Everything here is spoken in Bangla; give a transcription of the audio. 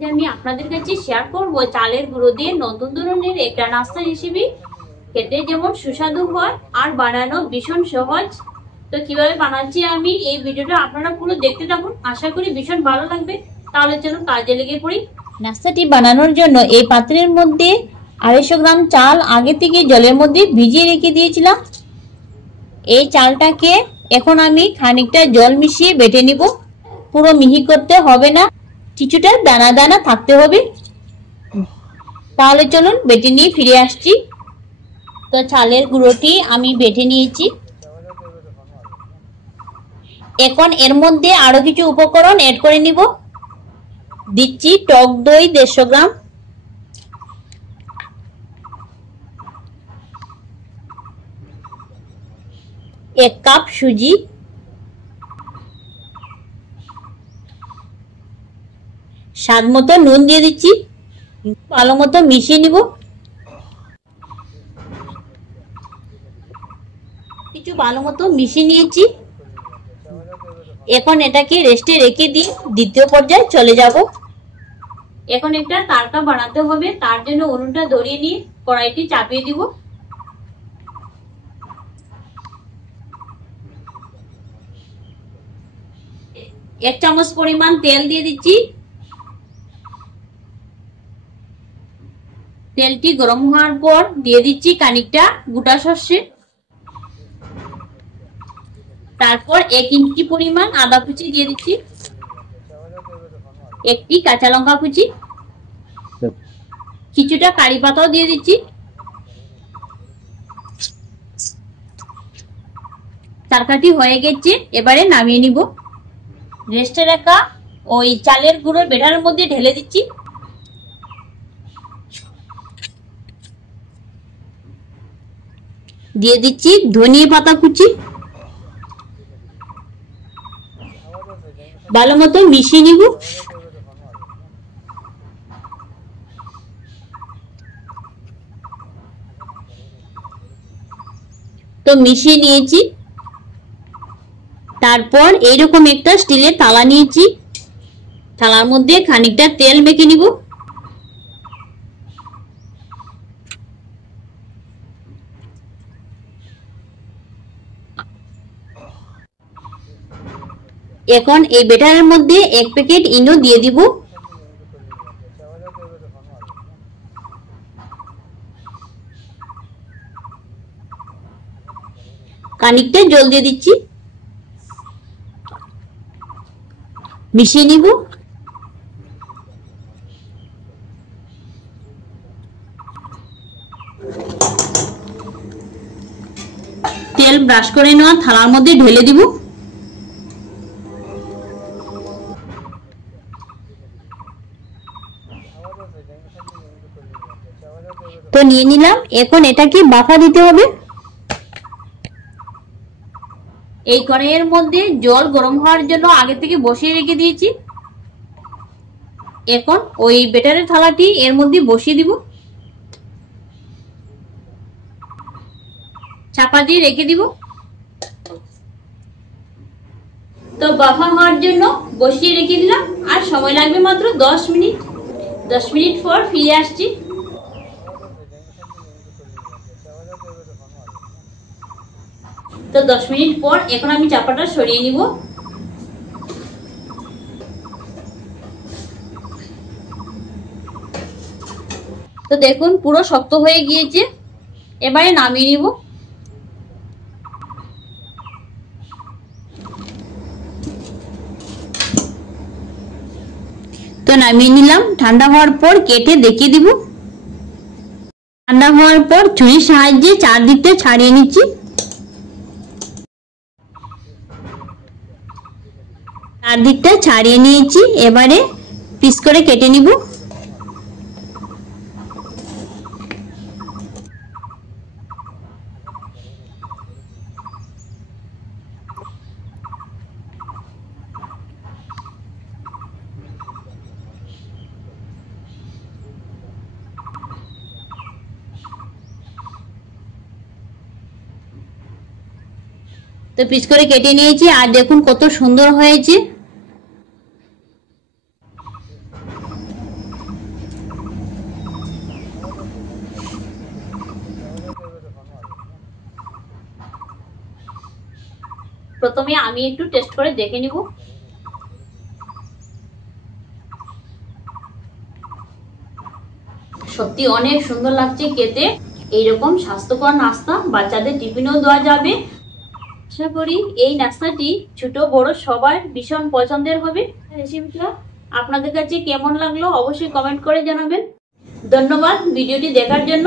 আজ আমি আপনাদের কাছে শেয়ার করব চালের গুঁড়ো দিয়ে নতুন ধরনের একটা নাস্তা রেসিপি। খেতে যেমন সুস্বাদু হয় আর বানানো ভীষণ সহজ। তো কিভাবে বানাচ্ছি আমি এই ভিডিওটা আপনারা পুরো দেখতে থাকুন, আশা করি ভীষণ ভালো লাগবে। তাহলে চলুন কাজে লেগে পড়ি। নাস্তাটি বানানোর জন্য এই পাত্রের মধ্যে 250 গ্রাম চাল আগে থেকে জলের মধ্যে ভিজিয়ে রেখে দিয়েছিলাম। এই চালটাকে এখন আমি খানিকটা জল মিশিয়ে বেটে নিব। পুরো মিহি করতে হবে না, কিছুটা দানা দানা থাকতে হবে। তাহলে চলুন বেটে নিয়ে ফিরে আসছি। তো চালের গুঁড়োটি আমি বেটে নিয়েছি। এখন এর মধ্যে আরো কিছু উপকরণ এড করে নিব। দিচ্ছি টক দই 150 গ্রাম, এক কাপ সুজি, স্বাদ মতো নুন দিয়ে দিচ্ছি। ভালো মতো মিশিয়ে নিব। কিছু ভালো মতো মিশিয়ে নিয়েছি। এখন এটাকে রেস্টে রেখে দিয়ে দ্বিতীয় পর্যায়ে চলে যাব। এখন একটা তারকা বানাতে হবে, তার জন্য উনুনটা ধরিয়ে নিয়ে কড়াইটি চাপিয়ে দিব। এক চামচ পরিমাণ তেল দিয়ে দিচ্ছি। তেলটি গরম হওয়ার পর দিয়ে দিচ্ছি খানিকটা গোটা সর্ষে, তারপর 1 ইঞ্চি পরিমাণ আদা কুচি দিয়ে দিচ্ছি, একটি কাঁচা লঙ্কা কুচি, কিছুটা কারি পাতাও দিয়ে দিচ্ছি। তরকারিটি হয়ে গেছে, এবারে নামিয়ে নিব। রেস্টে রাখা ওই চালের গুঁড়োর বেটারের মধ্যে ঢেলে দিচ্ছি। দিয়ে দিচ্ছি ধনিয়া পাতা কুচি, ভালো মতো মিশিয়ে নিব। তো মিশিয়ে নিয়েছি। তারপর এইরকম একটা স্টিলের থালা নিয়েছি, থালার মধ্যে খানিকটা তেল মেখে নিব। এখন এই বেটারের মধ্যে 1 প্যাকেট ইনো দিয়ে দিব। খানিকটা জল দিয়ে দিচ্ছি, মিশিয়ে নিব। তেল ব্রাশ করে নেওয়া থালার মধ্যে ঢেলে দিব। তো নিয়ে নিলাম। এখন এটাকে বাফা দিতে হবে। এই কড়াইয়ের মধ্যে জল গরম হওয়ার জন্য আগে থেকে বসিয়ে রেখে দিয়েছি। এখন ওই বেটারের থালাটি এর মধ্যে বসিয়ে দিব, চাপা দিয়ে রেখে দিব। তো বাফা হওয়ার জন্য বসিয়ে রেখে দিলাম, আর সময় লাগবে মাত্র 10 মিনিট। 10 মিনিট পর ফিরে আসছি। তো 10 মিনিট পর এখন আমি চাপাটা সরিয়ে নিব। তো দেখুন পুরো শক্ত হয়ে গিয়েছে, এবারে নামিয়ে নিব। তো নামিয়ে নিলাম। ঠান্ডা হওয়ার পর কেটে দেখিয়ে দিব। ঠান্ডা হওয়ার পর ছুরির সাহায্যে চারদিকটা ছাড়িয়ে নিচ্ছি। চারদিকটা ছাড়িয়ে নিয়েছি, এবারে পিস করে কেটে নিব। তো পিস করে কেটে নিয়েছি, আর দেখুন কত সুন্দর হয়েছে। প্রথমে আমি একটু টেস্ট করে দেখে নিব। সত্যি অনেক সুন্দর লাগছে খেতে। এইরকম স্বাস্থ্যকর নাস্তা বাচ্চাদের টিফিনেও দেওয়া যাবে। আশা করি এই নাস্তাটি ছোট বড় সবার ভীষণ পছন্দের হবে। রেসিপিটা আপনাদের কাছে কেমন লাগলো অবশ্যই কমেন্ট করে জানাবেন। ধন্যবাদ ভিডিওটি দেখার জন্য।